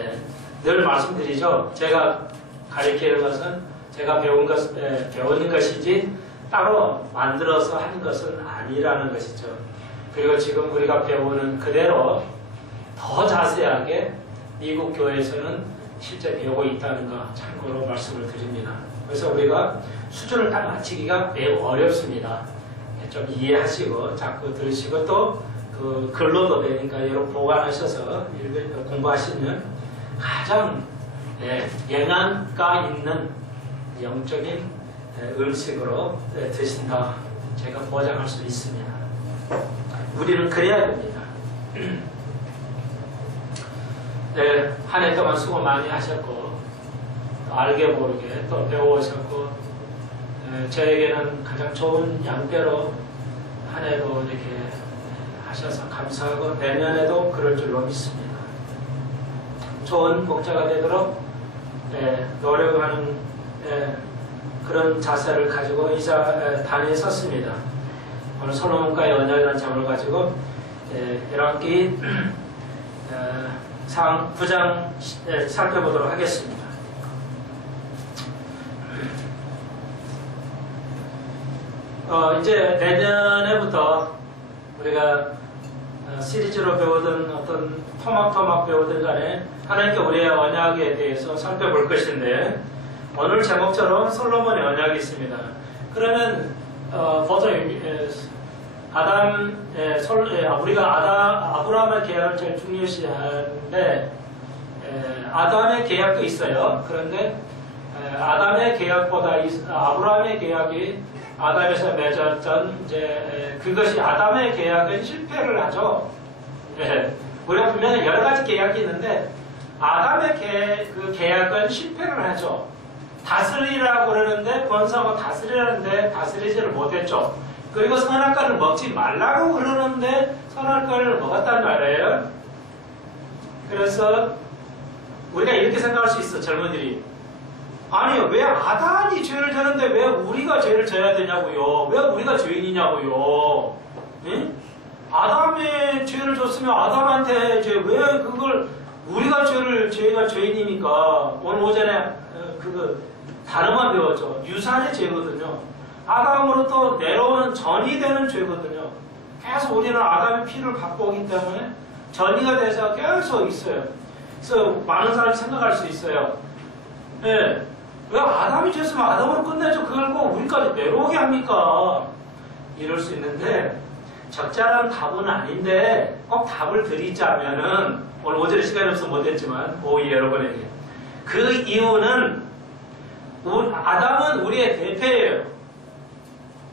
네, 늘 말씀드리죠. 제가 가르치는 것은 제가 배우는 것이지 따로 만들어서 하는 것은 아니라는 것이죠. 그리고 지금 우리가 배우는 그대로 더 자세하게 미국 교회에서는 실제 배우고 있다는 거 참고로 말씀을 드립니다. 그래서 우리가 수준을 딱 맞추기가 매우 어렵습니다. 좀 이해하시고 자꾸 들으시고 또 그 글로도 되니까 여러분 보관하셔서 공부하시면 가장 영양가 있는 영적인 음식으로 드신다 제가 보장할 수 있습니다. 우리는 그래야 됩니다. 네, 한 해 동안 수고 많이 하셨고 또 알게 모르게 또 배워오셨고 저에게는 가장 좋은 양떼로 한 해도 이렇게 하셔서 감사하고 내년에도 그럴 줄로 믿습니다. 좋은 목자가 되도록 노력하는 그런 자세를 가지고 이 단위에 섰습니다. 오늘 솔로몬과의 언약이라는 제목을 가지고 열왕기 상 9장 살펴보도록 하겠습니다. 이제 내년에부터 우리가 시리즈로 배우던 어떤 토막토막 배우던 간에 하나님께 우리의 언약에 대해서 살펴볼 것인데 오늘 제목처럼 솔로몬의 언약이 있습니다. 그러면 보통 우리가 아브라함의 계약을 제일 중요시하는데 아담의 계약도 있어요. 그런데 아담의 계약보다 아브라함의 계약이 아담에서 맺었던 그것이 아담의 계약은 실패를 하죠. 우리가 분명히 여러 가지 계약이 있는데 아담의 그 계약은 실패를 하죠. 다스리라고 그러는데 권사가 다스리라는데 다스리지를 못했죠. 그리고 선악과를 먹지 말라고 그러는데 선악과를 먹었단 말이에요. 그래서 우리가 이렇게 생각할 수 있어. 젊은이들이 아니요, 왜 아담이 죄를 졌는데 왜 우리가 죄를 져야 되냐고요? 왜 우리가 죄인이냐고요? 응? 아담이 죄를 졌으면 아담한테 이제 왜 그걸 우리가 죄가 죄인이니까 오늘 오전에 단어만 배웠죠. 유산의 죄거든요. 아담으로부터 내려오는 전이 되는 죄거든요. 계속 우리는 아담의 피를 갖고 오기 때문에 전이가 돼서 계속 있어요. 그래서 많은 사람이 생각할 수 있어요. 네. 왜 아담이 죄였으면 아담으로 끝내죠. 그걸 꼭 우리까지 내려오게 합니까? 이럴 수 있는데 적절한 답은 아닌데 꼭 답을 드리자면은 오늘 오전에 시간이 없어서 못했지만 오후 여러분에게 그 이유는 아담은 우리의 대표예요.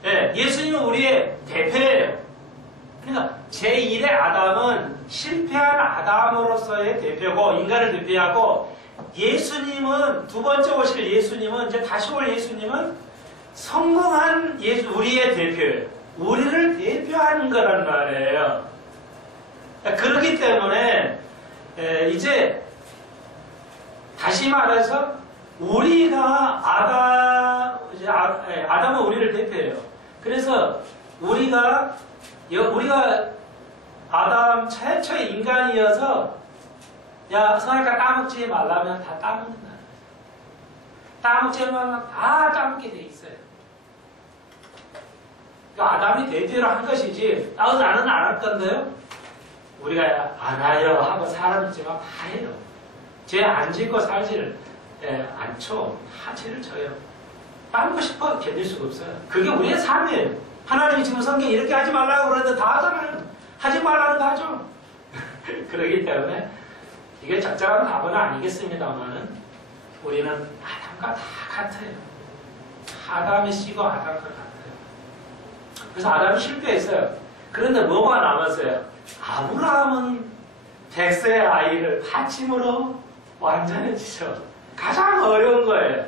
네, 예수님은 우리의 대표예요. 그러니까 제1의 아담은 실패한 아담으로서의 대표고 인간을 대표하고 예수님은 두 번째 오실 예수님은 이제 다시 올 예수님은 성공한 우리의 대표예요. 우리를 대표하는 거란 말이에요. 그렇기 때문에 이제 다시 말해서 우리가 아담은 우리를 대표해요. 그래서 우리가 아담 최초의 인간이어서 야, 선악과 따먹지 말라면 다 따먹는다. 따먹지 말라면 다 따먹게 돼 있어요. 그러니까 아담이 대표를 한 것이지 나는 안 할 건데요. 우리가 안 하여 하고 사람이지만 다 해요. 죄 안 짓고 살지를 않죠. 다 죄를 져요. 따먹고 싶어 견딜 수가 없어요. 그게 우리의 삶이에요. 하나님이 지금 성경에 이렇게 하지 말라고 그러는데 다 하잖아요. 하지 말라는 거 하죠. 그러기 때문에 이게 적절한 답은 아니겠습니다만은 우리는 아담과 다 같아요. 아담이 씨고 아담과 같아요. 그래서 아담이 실패했어요. 그런데 뭐가 남았어요? 아브라함은 100세의 아이를 받침으로 완전해지죠. 가장 어려운 거예요.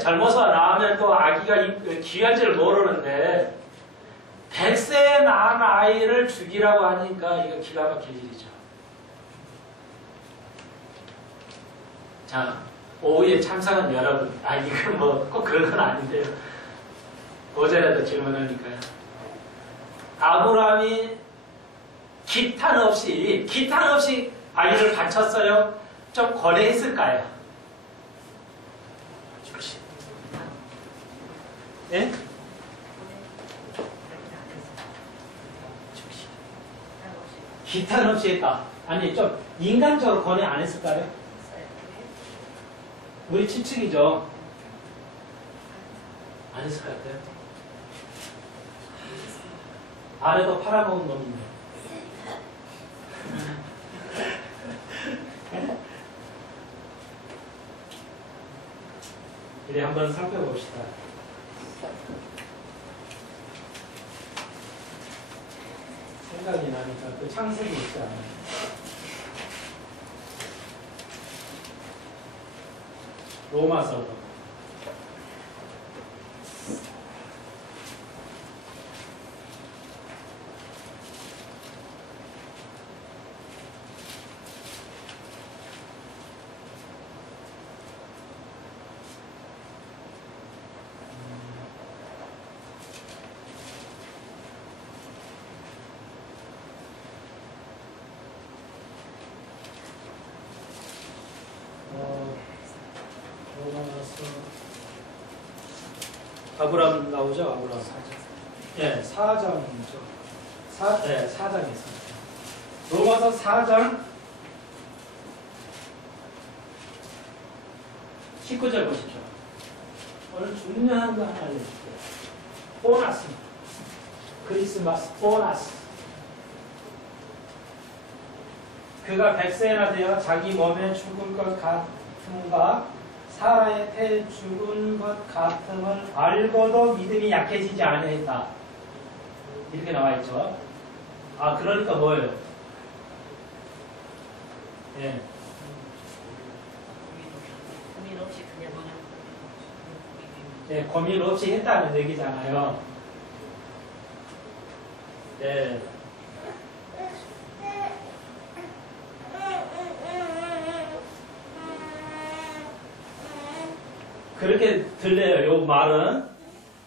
젊어서 낳으면 또 아기가 귀한 줄 모르는데 100세에 낳은 아이를 죽이라고 하니까 이거 기가 막힐 일이죠. 자, 오후에 참석한 여러분, 이건 뭐 꼭 그런 건 아닌데요. 오전에도 질문하니까요. 아브라함이 기탄 없이 아기를 바쳤어요? 좀 권해했을까요? 예? 기탄 없이 했다. 아니, 좀 인간적으로 권해 안 했을까요? 우리 친척이죠. 안 했을 것 같아요. 아래도 팔아먹은 놈인데. 이제 한번 살펴봅시다. 생각이 나니까 그 창세기 있지 않아요? 로마서도. 아브람 나오죠? 아브람. 예, 4장이죠. 4장에 있습니다. 로마서 4장 19절 보십시오. 오늘 중요한 거 하나 알려줄게요. 보너스. 크리스마스 보너스. 그가 100세나 되어 자기 몸에 죽을 것 같음과 사라의 태 죽은 것 같음을 알고도 믿음이 약해지지 아니했다. 이렇게 나와 있죠. 아, 그러니까 뭐예요? 예. 고민 없이 그냥 예, 고민 없이 했다는 얘기잖아요. 예. 그렇게 들려요, 요 말은.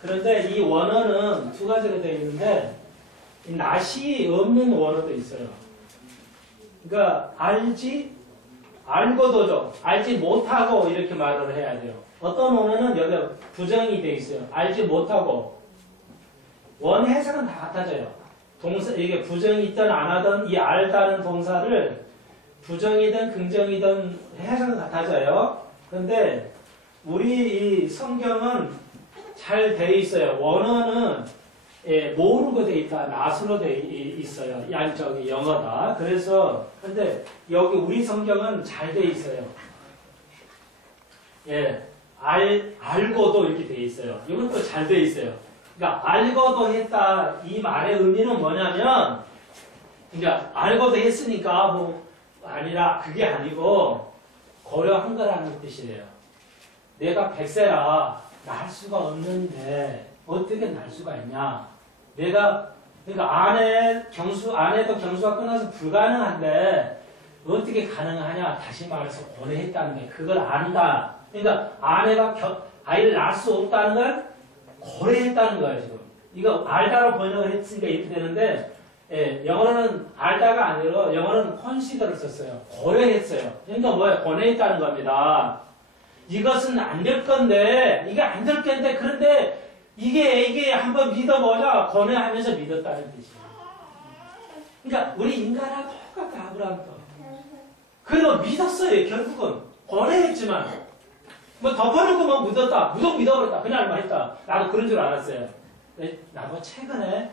그런데 이 원어는 두 가지로 되어 있는데, 낫이 없는 원어도 있어요. 그러니까, 알고도죠. 알지 못하고 이렇게 말을 해야 돼요. 어떤 원어는 여기 부정이 되어 있어요. 알지 못하고. 원 해석은 다 같아져요. 동사, 이게 부정이 있든 안 하든 이 알다는 동사를 부정이든 긍정이든 해석은 같아져요. 그런데, 우리 이 성경은 잘 돼 있어요. 원어는 모르고 돼 있다. 낫으로 돼 있어요. 양쪽이 영어다. 그래서 근데 여기 우리 성경은 잘 돼 있어요. 예, 알고도 이렇게 돼 있어요. 이것도 잘 돼 있어요. 그러니까 알고도 했다. 이 말의 의미는 뭐냐면, 그러니까 알고도 했으니까 뭐 아니라 그게 아니고 고려한 거라는 뜻이에요. 내가 100세라 날 수가 없는데 어떻게 날 수가 있냐? 그러니까 아내도 경수가 끝나서 불가능한데 어떻게 가능하냐? 다시 말해서 고려했다는 게 그걸 안다. 그러니까 아내가 아이를 낳을 수 없다는 걸 고려했다는 거예요, 지금. 이거 알다로 번역을 했으니까 이렇게 되는데, 예, 영어로는 알다가 아니라 영어로는 consider를 썼어요. 고려했어요. 그러니까 뭐예요? 고려했다는 겁니다. 이것은 안 될 건데, 이게 안 될 건데, 그런데 이게 한번 믿어보자. 권해하면서 믿었다는 뜻이에요. 그러니까 우리 인간하고 똑같아, 아브라함도. 그래도 믿었어요, 결국은. 권해했지만. 뭐 덮어놓고 뭐 믿었다. 무조건 믿어버렸다. 그냥 말 했다. 나도 그런 줄 알았어요. 나도 최근에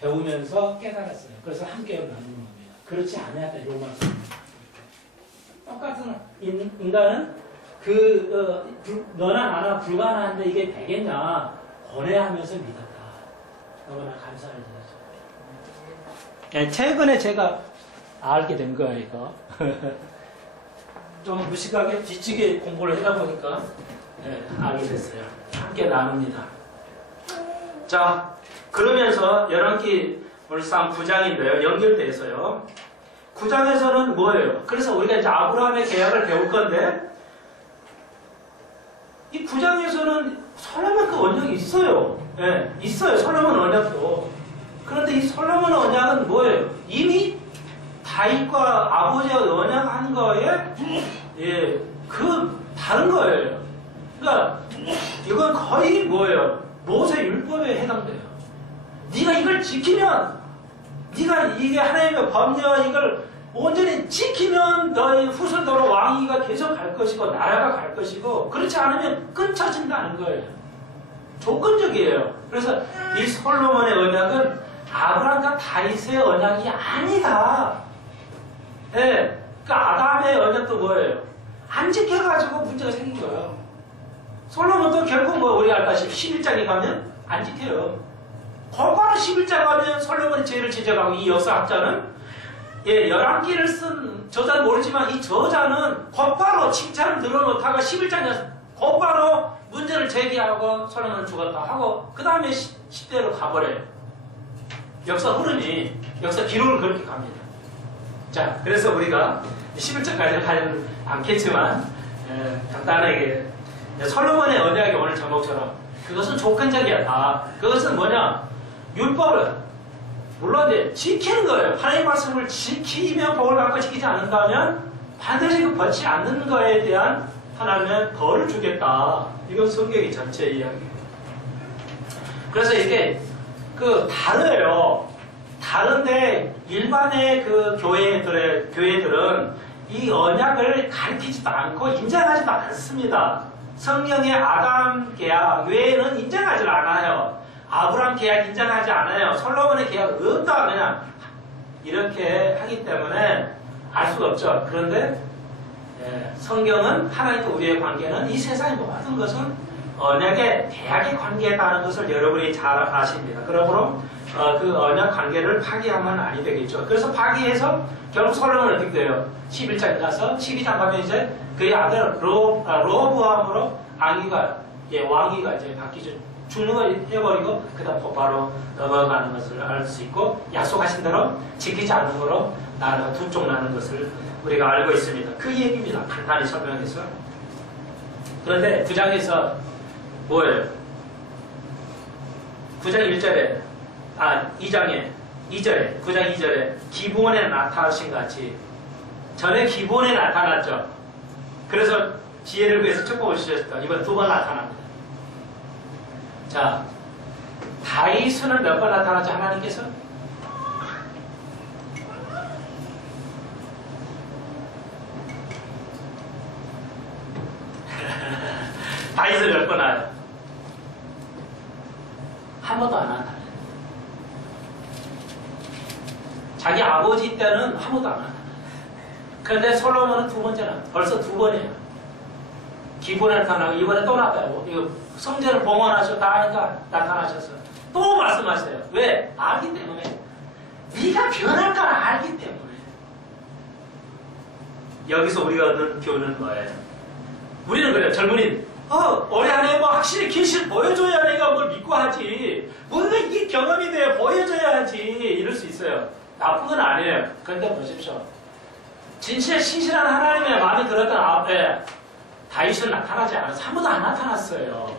배우면서 깨달았어요. 그래서 함께 나누는 겁니다. 그렇지 않아야 돼, 로마서. 똑같은 인간은 너나 나나 불가능한데 이게 되겠냐. 고뇌하면서 믿었다. 너무나 감사를 드리죠. 최근에 제가 알게 된 거예요, 이거. 좀 무식하게 뒤지게 공부를 하다 보니까 알게 됐어요. 함께 나눕니다. 자, 그러면서 열왕기 월상 9장인데요. 연결돼서요. 9장에서는 뭐예요? 그래서 우리가 이제 아브라함의 계약을 배울 건데, 이 9장에서는 솔로몬 그 언약이 있어요. 예, 있어요. 솔로몬 언약도. 그런데 이 솔로몬 언약은 뭐예요? 이미 다 자기과 아버지가 언약한 거에 예, 그 다른 거예요. 그러니까 이건 거의 뭐예요? 모세 율법에 해당돼요. 네가 이걸 지키면, 네가 이게 하나님의 법령과 이걸 온전히 지키면 너희 후손도로 왕위가 계속 갈 것이고 나라가 갈 것이고, 그렇지 않으면 끊쳐진다는 거예요. 조건적이에요. 그래서 이 솔로몬의 언약은 아브라함과 다윗의 언약이 아니다. 예, 그 아담의 언약도 뭐예요? 안 지켜가지고 문제가 생긴 거예요. 솔로몬도 결국 뭐 우리가 알다시피 11장에 가면 안 지켜요. 곧바로 11장 가면 솔로몬이 죄를 지적하고, 이 역사학자는 예, 11기를 쓴 저자는 모르지만 이 저자는 곧바로 칭찬을 늘어놓다가 11장에서 곧바로 문제를 제기하고 솔로몬은 죽었다 하고 그 다음에 10대로 가버려요. 역사 흐름이, 역사 기록을 그렇게 갑니다. 자, 그래서 우리가 11장까지는 가지 않겠지만 간단하게 솔로몬의 언약이 오늘 제목처럼 그것은 조건적이었다. 그것은 뭐냐? 율법을 물론 이제 지키는 거예요. 하나님의 말씀을 지키면 복을 받고 지키지 않는다면 반드시 그 벗지 않는 거에 대한 하나님의 벌을 주겠다. 이건 성경의 전체 이야기예요. 그래서 이게 그 다르요. 다른데 일반의 그 교회들은 이 언약을 가르치지도 않고 인정하지도 않습니다. 성경의 아담 계약 외에는 인정하지 않아요. 아브라함 계약 인정하지 않아요. 솔로몬의 계약 없다. 그냥 이렇게 하기 때문에 알 수가 없죠. 그런데 성경은 하나님과 우리의 관계는 이 세상의 모든 것은 언약의 대약의 관계다는 것을 여러분이 잘 아십니다. 그러므로 그 언약 관계를 파기하면 아니 되겠죠. 그래서 파기해서 결국 솔로몬은 어떻게 돼요? 11장에 가서 12장 가면 이제 그의 아들 로보암으로 왕위가 이제 바뀌죠. 죽는 걸 해버리고 그다음 바로 넘어가는 것을 알 수 있고, 약속하신 대로 지키지 않는 거로 나라가 두 쪽 나는 것을 우리가 알고 있습니다. 그 얘기입니다. 간단히 설명해서. 그런데 9장에서 뭐예요? 9장 1절에 2절에 9장 2절에 기본에 나타나신 같이 전에 기본에 나타났죠. 그래서 지혜를 위해서 축복을 주셨다. 이번 두 번 나타납니다. 자, 다윗은 몇 번 나타나죠? 하나님께서? 다윗은 몇 번 와요? 한 번도 안 나타나요. 자기 아버지 때는 한 번도 안 나타나요. 그런데 솔로몬은 두 번째는 벌써 두 번이에요. 기본에 나타나고 이번에 또 나타나고, 이거 성전을 봉헌하셨다 하니까 나타나셔서 또 말씀하세요. 왜? 알기 때문에. 네가 변할 걸 알기 때문에. 여기서 우리가 얻는 교훈은 뭐예요? 우리는 그래요. 젊은이 올해 안에 뭐 확실히 계시를 보여줘야 내가 뭘 믿고 하지. 뭔가 이게 경험이 돼 보여줘야 하지. 이럴 수 있어요. 나쁜 건 아니에요. 그런데 보십시오. 진실에 신실한 하나님의 마음이 들었던 앞에 다윗은 나타나지 않아서 한 번도 안 나타났어요.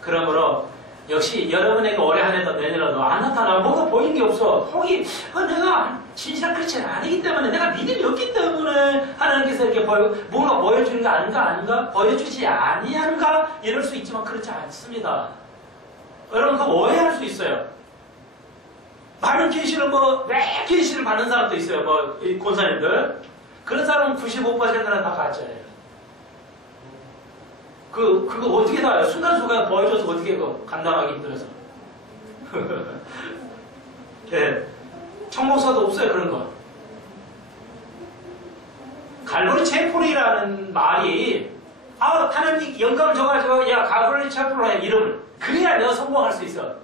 그러므로 역시 여러분에게 올해 한 해도 내년에도 안 나타나고 뭔가 보이는 게 없어. 혹이 내가 진실한 크리스천이 아니기 때문에, 내가 믿음이 없기 때문에 하나님께서 이렇게 뭔가 보여주는 게 아닌가 보여주지 아니한가 이럴 수 있지만 그렇지 않습니다. 여러분 그거 오해할 수 있어요. 많은 계시를 매 계시를 받는 사람도 있어요. 이 권사님들. 그런 사람은 95%는 다 가짜예요. 그거 어떻게 다 알아요? 순간순간 보여줘서 어떻게 감당하기 힘들어서. 네. 청목사도 없어요, 그런 거. 갈보리 채플이라는 말이, 하나님 영감을 줘가지고, 야, 갈보리 채플로 해, 이름을. 그래야 내가 성공할 수 있어.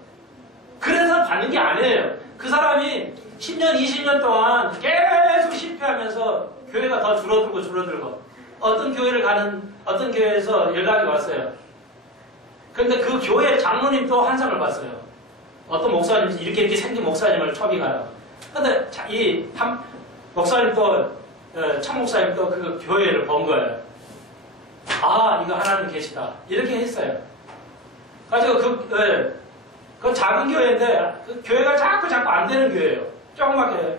그래서 받는 게 아니에요. 그 사람이 10년, 20년 동안 계속 실패하면서 교회가 더 줄어들고, 어떤 교회에서 연락이 왔어요. 그런데 그 교회 장로님도 환상을 봤어요. 어떤 목사님, 이렇게 생긴 목사님을 초빙하라고. 근데 목사님도, 참목사님도 그 교회를 본 거예요. 이거 하나님 계시다. 이렇게 했어요. 가지고 그 작은 교회인데, 그 교회가 자꾸 안 되는 교회예요. 조그맣게.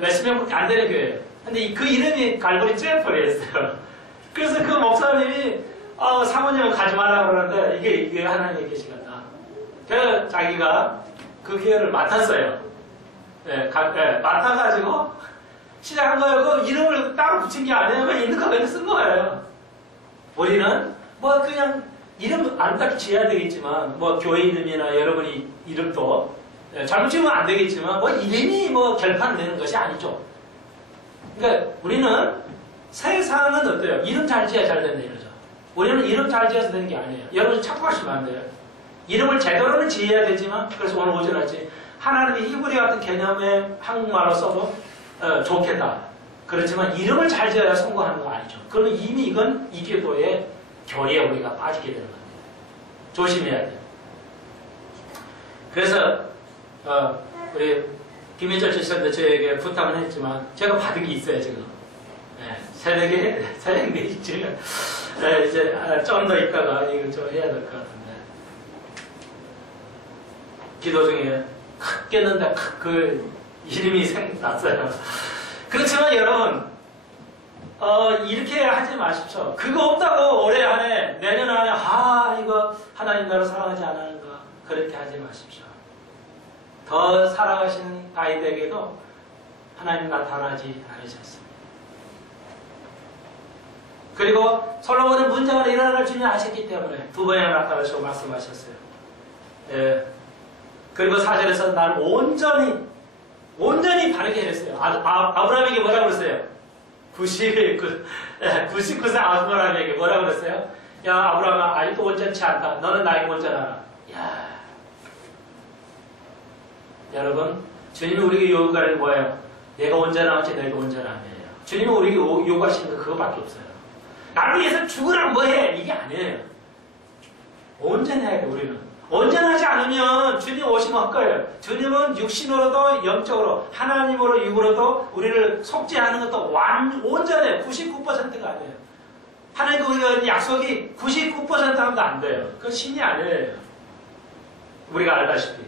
몇십 명밖에 안 되는 교회예요. 근데 그 이름이 갈보리 잼플이었어요. 그래서 그 목사님이 사모님은 가지 말라고 그러는데 이게 하나님의 계시겠다. 그래서 자기가 그 교회를 맡았어요. 맡아가지고 시작한 거예요. 그 이름을 따로 붙인 게 아니에요. 그냥 있는 거 그냥 쓴 거예요. 우리는 뭐 그냥 이름 아름답게 지어야 되겠지만 뭐 교회 이름이나 여러분이 이름도 잘못 지으면 안 되겠지만 뭐 이름이 뭐 결판되는 것이 아니죠. 그러니까 우리는 세상은 어때요? 이름 잘 지어야 잘 된다 이러죠. 우리는 이름 잘 지어서 되는 게 아니에요. 여러분 착각하시면 안 돼요. 이름을 제대로는 지어야 되지만 그래서 오늘 오전 같이 하나님이 히브리 같은 개념의 한국말로 써도 좋겠다. 그렇지만 이름을 잘 지어야 성공하는 거 아니죠. 그러면 이미 이건 이교도의 교리에 우리가 빠지게 되는 겁니다. 조심해야 돼요. 그래서 우리 김민철 지사님도 저에게 부탁은 했지만 제가 받은 게 있어요 지금. 새벽에 새벽 4시쯤에 이제 좀 더 있다가 이걸 좀 해야 될 것 같은데 기도 중에 칵 깼는데 그 이름이 생각났어요. 그렇지만 여러분 이렇게 하지 마십시오. 그거 없다고 올해 안에 내년 안에 이거 하나님 나를 사랑하지 않았는가 그렇게 하지 마십시오. 더 사랑하시는 다윗에게도 하나님 나타나지 않으셨습니다. 그리고 솔로몬은 문제가 일어날 줄을 아셨기 때문에 두 번이나 나타나시고 말씀하셨어요. 그리고 4절에서 나를 온전히 바르게 했어요. 아브라함에게 뭐라고 그랬어요? 99세 아브라함에게 뭐라고 그랬어요? 야 아브라함아 아직도 온전치 않다. 너는 나에게 온전하라. 야 여러분 주님이 우리에게 요구하는 게 뭐예요? 내가 온전하지 너희가 온전함이에요. 주님이 우리에게 요구하시는 거 그거밖에 없어요. 나를 위해서 죽으라고 뭐해? 이게 아니에요. 온전해야 돼 우리는. 온전하지 않으면 주님 오시면 헛거예요. 주님은 육신으로도 영적으로 하나님으로 육으로도 우리를 속죄하는 것도 온전해. 99%가 아니에요. 하나님과 우리가 약속이 99% 하면 안 돼요. 그건 신이 아니에요. 우리가 알다시피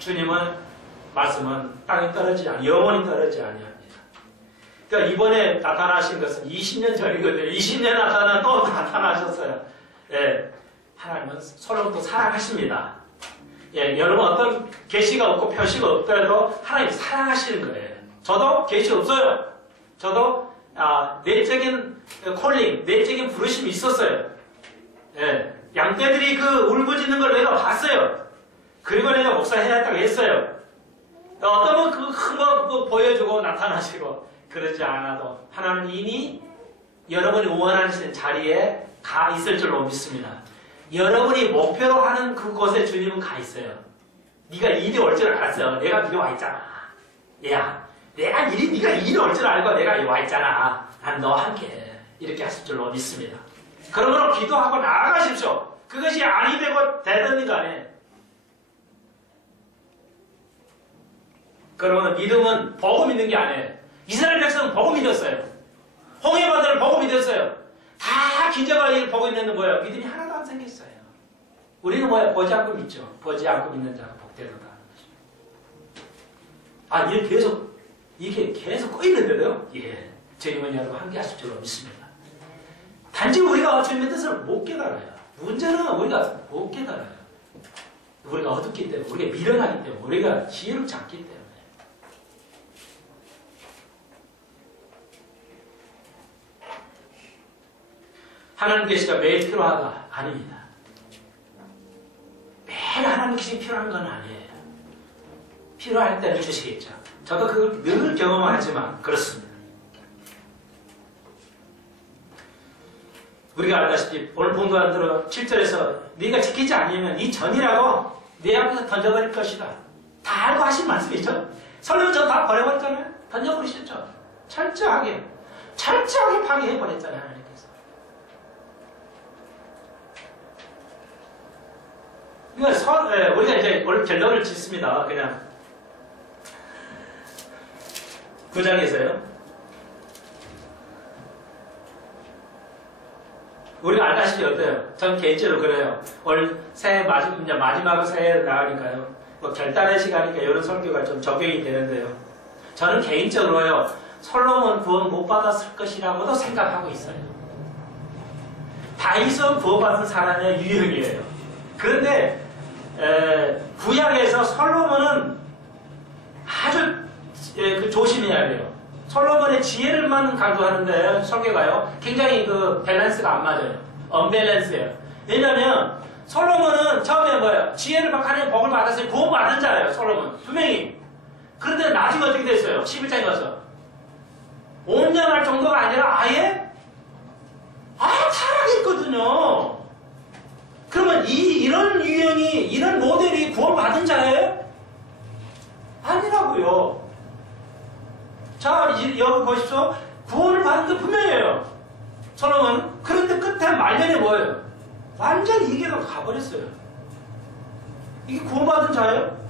주님은 말씀은 땅에 떨어지지 않아요. 영원히 떨어지지 아니합니다. 그러니까 이번에 나타나신 것은 20년 전이거든요. 20년 또 나타나셨어요. 하나님은 서로 또 사랑하십니다. 여러분 어떤 계시가 없고 표시가 없더라도 하나님 사랑하시는 거예요. 저도 계시 없어요. 저도 내적인 콜링, 내적인 부르심이 있었어요. 양떼들이 그 울부짖는 걸 내가 봤어요. 그리고 내가 목사해야겠다고 했어요. 어떤 분 큰 거 보여주고 나타나시고 그러지 않아도 하나님은 이미 여러분이 원하시는 자리에 가 있을 줄로 믿습니다. 여러분이 목표로 하는 그곳에 주님은 가 있어요. 네가 일이 올 줄 알았어. 내가 네가 와 있잖아. 야, 네가 일이 올 줄 알고 내가 와 있잖아. 난 너와 함께 이렇게 하실 줄로 믿습니다. 그러므로 기도하고 나아가십시오. 그것이 아니 되고 되든 간에. 그러면 믿음은 보고 믿는 게 아니에요. 이스라엘 백성은 보고 믿었어요. 홍해바다를 보고 믿었어요. 다 기적과 일을 보고 있는데 뭐예요? 믿음이 하나도 안 생겼어요. 우리는 뭐예요? 보지 않고 믿죠. 보지 않고 믿는 자가 복되도다 하는 것입니다. 이게 계속 꼬이는데도요? 주님은 여러분 함께 하실 줄로 믿습니다. 단지 우리가 주님의 뜻을 못 깨달아요. 문제는 우리가 못 깨달아요. 우리가 어둡기 때문에, 우리가 미련하기 때문에, 우리가 지혜롭지 않기 때문에. 하나님 계시가 매일 필요하다? 아닙니다. 매일 하나님 계시 필요한 건 아니에요. 필요할 때는 주시겠죠. 저도 그걸 늘 경험하지만 그렇습니다. 우리가 알다시피 오늘 본문으로 7절에서 네가 지키지 않으면 이 전이라고 네 앞에서 던져버릴 것이다. 다 알고 하신 말씀이죠. 설령 저 다 버려버렸잖아요. 던져버리셨죠. 철저하게 파괴해버렸잖아요. 하나님께서. 우리가 이제 오늘 결론을 짓습니다. 그냥 9장에서요. 우리가 알다시피 어때요? 전 개인적으로 그래요. 오늘 새해 마지막으로 새해 나가니까요. 뭐 결단의 시간이니까 이런 설교가 좀 적용이 되는데요. 저는 개인적으로요, 솔로몬 구원 못 받았을 것이라고도 생각하고 있어요. 다윗은 구원받은 사람의 유형이에요. 그런데 구약에서 솔로몬은 아주 조심해야 돼요. 솔로몬의 지혜를만 강조하는데 설교가요, 굉장히 그 밸런스가 안 맞아요. 언밸런스예요. 왜냐하면 솔로몬은 처음에 뭐예요? 지혜를 하나님의 복을 받았어요. 구원받은 자예요, 솔로몬. 분명히. 그런데 나중에 어떻게 됐어요? 11장에 가서 온전할 정도가 아니라 아예 타락했거든요. 그러면 이런 유형이, 이런 모델이 구원받은 자예요? 아니라고요. 자, 여기 보십시오. 구원을 받은 게 분명해요, 솔로몬. 그런데 끝에 말년에 뭐예요? 완전히 이계로 가버렸어요. 이게 구원받은 자예요?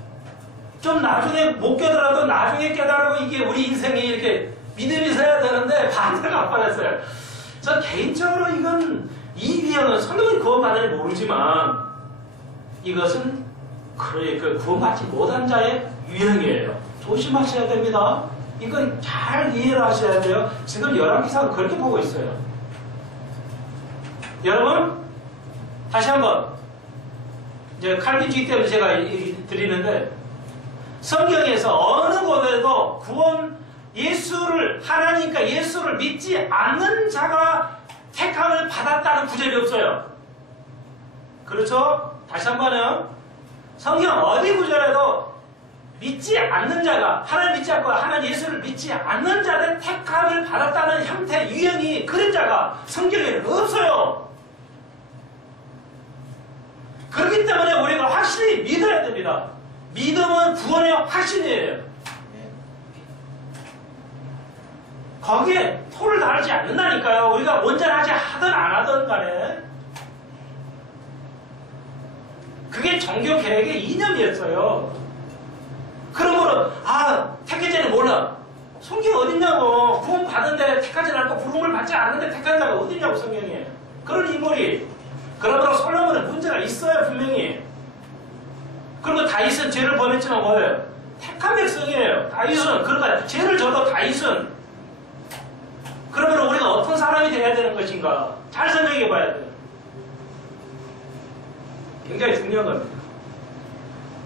좀 나중에 못 깨달아도 나중에 깨달고 이게 우리 인생에 이렇게 믿음이 서야 되는데 반대가 안 받았어요. 저 개인적으로 이건 이 유형은 솔로몬이 구원받는지 모르지만 이것은 그 구원받지 못한 자의 유형이에요. 조심하셔야 됩니다. 이건 잘 이해를 하셔야 돼요. 지금 열왕기상은 그렇게 보고 있어요. 여러분, 다시 한번 이제 칼빈주의 때문에 제가 드리는데, 성경에서 어느 곳에도 예수를, 하나님과 예수를 믿지 않는 자가 택함을 받았다는 구절이 없어요. 그렇죠? 다시 한번요. 성경 어디 구절에도 믿지 않는 자가, 하나님 믿지 않고 하나님 예수를 믿지 않는 자는 택함을 받았다는 형태, 유형이, 그림자가 성경에는 없어요. 그렇기 때문에 우리가 확실히 믿어야 됩니다. 믿음은 구원의 확신이에요. 거기에 토를 달지 않는다니까요. 우리가 온전하지 하든 안 하든 간에. 그게 종교 개혁의 이념이었어요. 그러므로 택해자는 몰라. 성경 어딨냐고. 구원 받은데 택하지 않고 부름을 받지 않는데 택한 자가 어딨냐고, 성경에. 그런 인물이. 그러므로 솔로몬은 문제가 있어요, 분명히. 그리고 다윗은 죄를 범했지만 뭐예요? 택한 백성이에요. 다윗은. 그러니까 죄를 져도 다윗은. 그러면 우리가 어떤 사람이 되어야 되는 것인가? 잘 생각해 봐야 돼요. 굉장히 중요한 겁니다.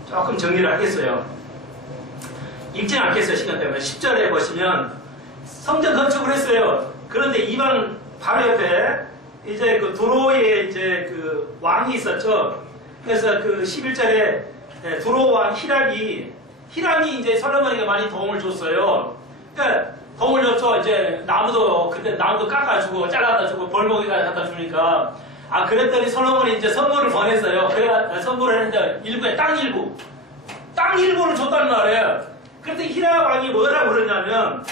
조금 정리를 하겠어요. 읽지는 않겠어요, 시간 때문에. 10절에 보시면 성전 건축을 했어요. 그런데 이방 바로 옆에 이제 그 두로에 이제 그 왕이 있었죠. 그래서 그 11절에 두로 왕 히람이 이제 솔로몬에게 많이 도움을 줬어요. 그러니까 도움을 줬죠. 이제 그때 나무도 깎아주고 잘라다 주고 벌목에다 갖다 주니까. 그랬더니 솔로몬이 이제 선물을 보냈어요. 그래가 선물을 했는데 땅 일부를 줬단 말이에요. 그런데 히람 왕이 뭐라고 그러냐면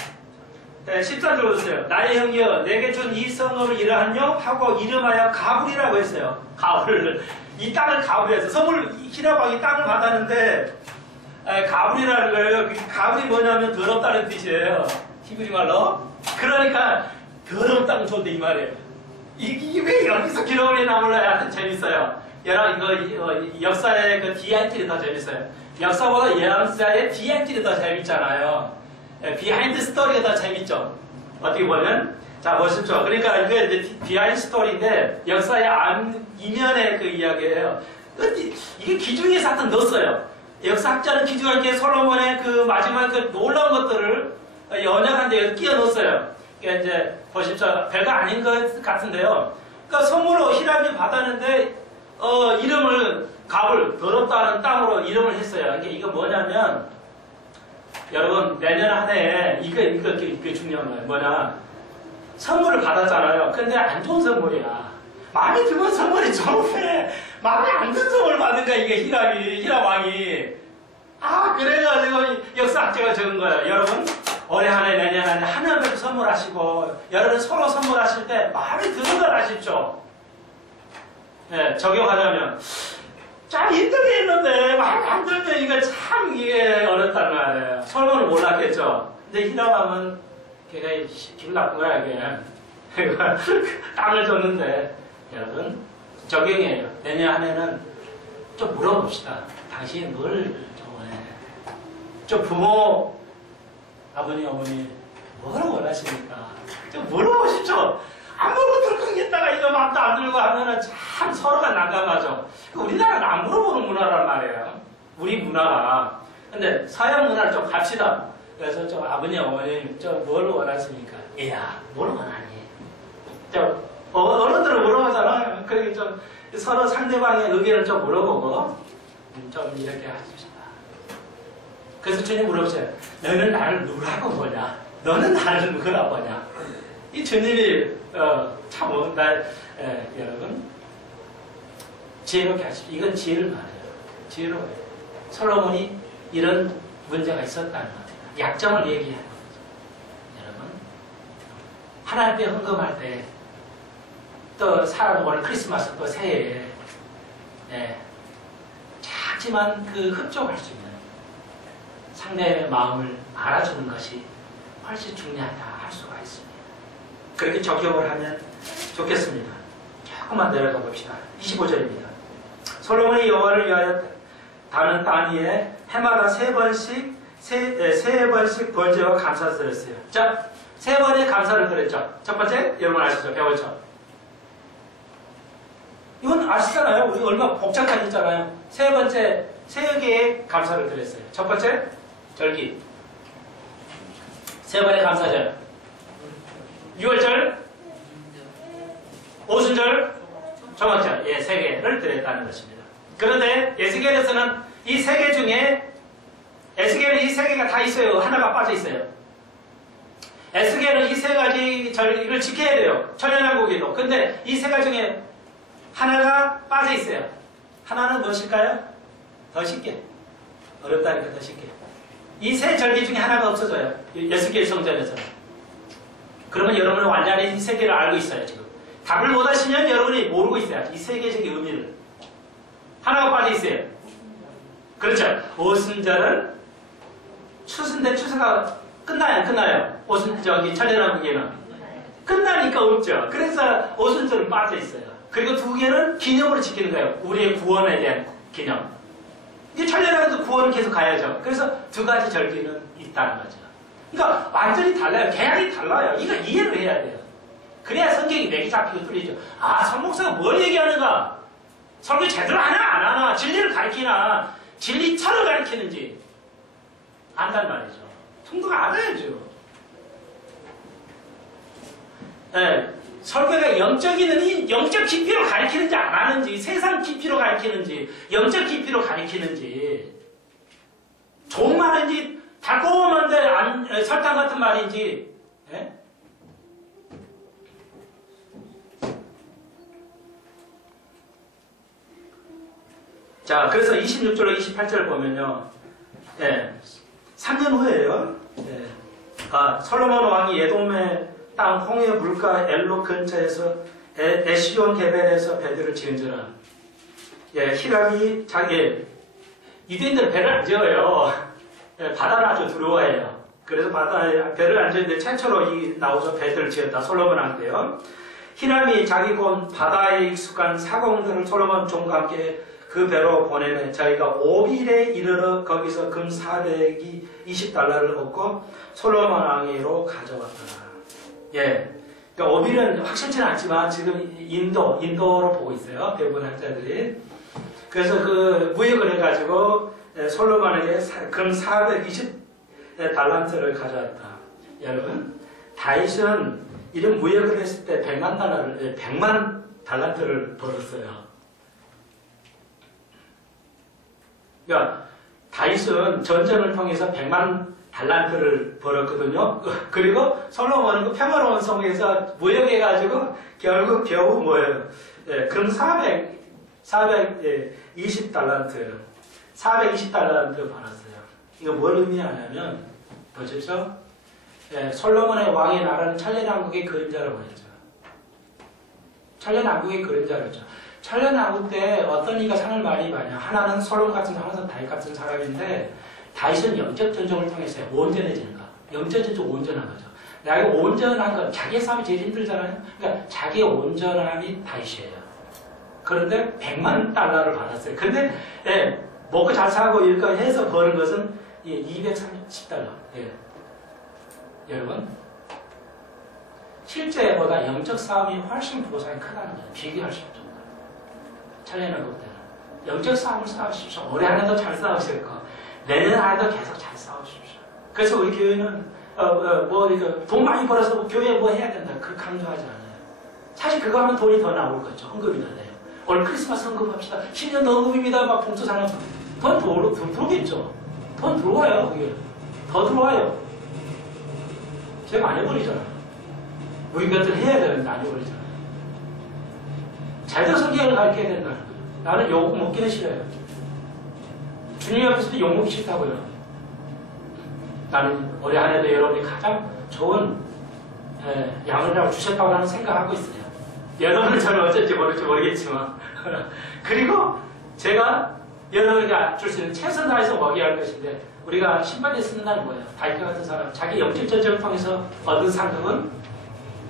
14절 보세요. 나의 형이여 내게 준 이 성읍을 이러하뇨? 하고 이름하여 가불이라고 했어요. 가불. 이 땅을 가불해서 히람 왕이 땅을 받았는데 가불이라는 거예요. 가불이 뭐냐면 더럽다는 뜻이에요. 히브리 말로. 그러니까 더러운 땅 줬대 이 말이에요. 이게 왜 여기서 기록이 나올라야 재밌어요. 여러분 이거 역사의 그 디아이틀이 더 재밌어요. 역사보다 역사의 디아이틀이 더 재밌잖아요. 비하인드 스토리가 더 재밌죠. 어떻게 보면. 자, 보십시오. 그러니까 이게 이제 비하인드 스토리인데 역사의 이면의 그 이야기예요. 이게 기중에서 하여튼 넣었어요. 역사학자는 기중할 게 솔로몬의 그 마지막 그 놀라운 것들을 연약한데 끼워 넣었어요. 그러니까 이제 보십시오. 별거 아닌 것 같은데요. 그러니까 선물로 히람이 받았는데 이름을 갑을 더럽다는 땅으로 이름을 했어요. 그러니까 이거 뭐냐면 여러분 내년 한 해에 이게 중요한 거예요. 뭐냐, 선물을 받았잖아요. 근데 안 좋은 선물이야. 마음에 드는 선물이 좋은데 마음에 안 드는 선물을 받은 거야. 이게 히람 왕이. 그래가지고 역사학자가 적은 거예요. 여러분 올해 한 해 내년 한 해 하나님께서 선물하시고 여러분 서로 선물하실 때 마음에 드는 걸 하십시오. 적용하자면 참 힘들게 했는데 마음에 안 들면 이거 참 이게 어렵단 말이에요. 솔로몬은 몰랐겠죠. 근데 히람왕은 걔가 기분 나쁜 거야 이게. 땅을 줬는데 여러분 적용이에요. 내년 한 해는 좀 물어봅시다. 당신이 뭘 좋아해? 좀 부모 아버님, 어머니, 뭐를 원하십니까? 좀 물어보십시오. 안 물어보도록 하겠다가 이거 마음도 안 들고 하면은 참 서로가 난감하죠. 우리나라는 안 물어보는 문화란 말이에요. 우리 문화가. 근데 서양 문화를 좀 갑시다. 그래서 좀 아버님, 어머님, 좀 뭘 원하십니까? 얘야, 뭘 원하니? 좀, 어른들은 물어보잖아요. 그러니까 좀 서로 상대방의 의견을 좀 물어보고, 좀 이렇게 하십시다. 그래서 주님 물어보세요. 너는 나를 누구라고 보냐? 너는 나를 누구라고 보냐? 이 주님이, 참, 여러분, 지혜롭게 하십시오. 이건 지혜를 말해요. 지혜로워요. 솔로몬이 이런 문제가 있었다는 겁니다. 약점을 얘기하는 거죠. 여러분, 하나님 앞에 헌금할 때, 또 사람 오늘 크리스마스 또 새해에, 작지만 그 흡족할 수 있는 상대의 마음을 알아주는 것이 훨씬 중요하다 할 수가 있습니다. 그렇게 적용을 하면 좋겠습니다. 조금만 내려가 봅시다. 25절입니다. 솔로몬이 여호와를 위하여 다는 땅 위에 해마다 세 번씩 번제와 감사를 드렸어요. 자, 세 번의 감사를 드렸죠. 첫 번째, 여러분 아시죠? 배웠죠? 이건 아시잖아요. 우리 얼마나 복잡한 있잖아요. 세 번째, 세 개의 감사를 드렸어요. 첫 번째, 절기. 세 번의 감사절. 6월절, 오순절, 정월절. 예, 세 개를 드렸다는 것입니다. 그런데 에스겔에서는 이 세 개 중에 에스겔은 이 세 개가 다 있어요. 하나가 빠져 있어요. 에스겔은 이 세 가지 절기를 지켜야 돼요. 천년왕국에도. 근데 이 세 가지 중에 하나가 빠져 있어요. 하나는 무엇일까요? 더 쉽게. 어렵다니까 더 쉽게. 이 세 절기 중에 하나가 없어져요. 에스겔 성전에서는. 그러면 여러분은 완전히 이 세 개를 알고 있어요, 지금. 답을 못 하시면 여러분이 모르고 있어요. 이 세 개적인 의미를. 하나가 빠져 있어요. 그렇죠. 오순절은 추수인데 추수가 끝나요, 끝나요. 천년왕국에는. 끝나니까 없죠. 그래서 오순절은 빠져 있어요. 그리고 두 개는 기념으로 지키는 거예요. 우리의 구원에 대한 기념. 이제 천년왕국도 구원은 계속 가야죠. 그래서 두 가지 절기는 있다는 거죠. 그러니까 완전히 달라요. 개념이 달라요. 이거 이해를 해야 돼요. 그래야 성경이 맥이 잡히고 뚫리죠. 아, 성목사가 뭘 얘기하는가? 설교 제대로 하나 안 하나? 진리를 가르치나? 진리처럼 가르치는지 안단 말이죠. 성도가 알아야죠. 네, 설교가 영적인 영적 깊이로 가르치는지 안 하는지, 세상 깊이로 가르치는지, 영적 깊이로 가르치는지, 좋은 말인지 달콤한데 설탕 같은 말인지. 예? 자, 그래서 26절로 28절 보면요. 3년 후에요. 솔로몬 왕이 에돔의 땅 홍해 물가 엘로 근처에서 에시온 게벨에서 배들을 지은지라. 히람이 유대인들은 배를 안 지어요. 바다를 아주 두려워해요. 그래서 바다에 배를 안 지었는데 최초로 나오서 배들을 지었다. 솔로몬 왕인데요. 히람이 자기 곧 바다에 익숙한 사공들을 솔로몬 종과 함께 그 배로 보내매 저희가 오빌에 이르러 거기서 금 420달러를 얻고 솔로몬 왕위로 가져왔더라. 그러니까 오빌은 확실치는 않지만 지금 인도로 보고 있어요. 대부분 학자들이. 그래서 그 무역을 해가지고 솔로몬에게 금 420달란트를 가져왔다. 여러분, 다윗은 이런 무역을 했을 때 100만 달란트를 벌었어요. 그러니까 다윗은 전쟁을 통해서 100만 달란트를 벌었거든요. 그리고 솔로몬은 그 평화로운 성에서 무역해가지고 결국 겨우 뭐예요? 금 420달란트 420달란트 벌었어요. 이거 뭘 의미하냐면 보십시오. 솔로몬의 왕의 나라는 천년왕국의 그림자라고 했죠. 천년왕국의 그림자였죠. 천년왕국 때 어떤 이가 상을 많이 받냐. 하나는 솔로몬 같은 사람, 하나는 다윗 같은 사람인데 다윗은 영적 전쟁을 통해서 온전해지는 거. 영적 전쟁 온전한 거죠. 내가 온전한 건 자기의 싸움이 제일 힘들잖아요. 그러니까 자기의 온전함이 다윗이에요. 그런데 100만 달러를 받았어요. 근데 먹고 잘 사고 이렇게 해서 버는 것은 230달러. 여러분, 실제보다 영적 싸움이 훨씬 보상이 크다는 거예요. 비교할 수 없는 거예요. 천년의 것들은 영적 싸움을 싸우십시오. 올해 한 해도 잘 싸우실 거, 내년 한 해도 계속 잘 싸우십시오. 그래서 우리 교회는 돈 많이 벌어서 교회에 뭐 해야 된다, 그 강조하지 않아요. 사실 그거 하면 돈이 더 나올 거죠. 헌금이 더 돼요. 오늘 크리스마스 헌금합시다. 10년 헌금입니다. 막 봉투 사는 돈 들어오겠죠. 돈 들어와요. 그게 더 들어와요. 제가 안 해버리잖아요. 우리 것들 해야 되는데 안 해버리잖아요. 잘된 성경을 가르쳐야 된다는 거예요. 나는 욕 먹기는 싫어요. 주님 앞에서도 욕 먹기 싫다고요. 나는 올해 한 해도 여러분이 가장 좋은 양을 주셨다고 나는 생각하고 있어요. 여러분은 저는 어쩔지 모르겠지만 그리고 제가 여러분에게 줄 수 있는 최선 다해서 먹여야 할 것인데, 우리가 신발에 쓰는 날 뭐예요? 다윗과 같은 사람, 자기 영적 전쟁을 통해서 얻은 상급은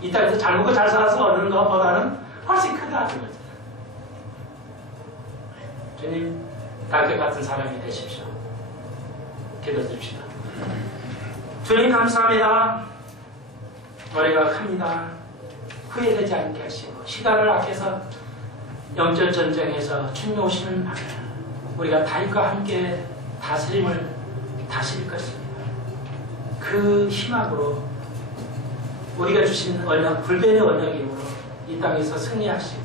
이 땅에서 잘 먹고 잘 살아서 얻는 것보다는 훨씬 크다는 거죠. 주님, 다윗 같은 사람이 되십시오. 기도드립시다. 주님 감사합니다. 머리가 큽니다. 후회되지 않게 하시고 시간을 아껴서 영적 전쟁에서 주님 오시는 날 우리가 다윗과 함께 다스림을 다스릴 것입니다. 그 희망으로 우리가 주신 언약, 불변의 언약의 힘으로 이 땅에서 승리하시고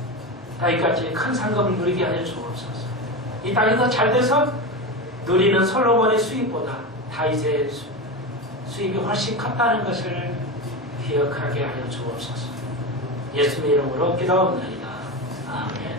다윗같이 큰 상급을 누리게 하여 주옵소서. 이 땅에서 잘 돼서 누리는 솔로몬의 수입보다 다윗의 수입이 훨씬 컸다는 것을 기억하게 하여 주옵소서. 예수님의 이름으로 기도합니다. 아멘.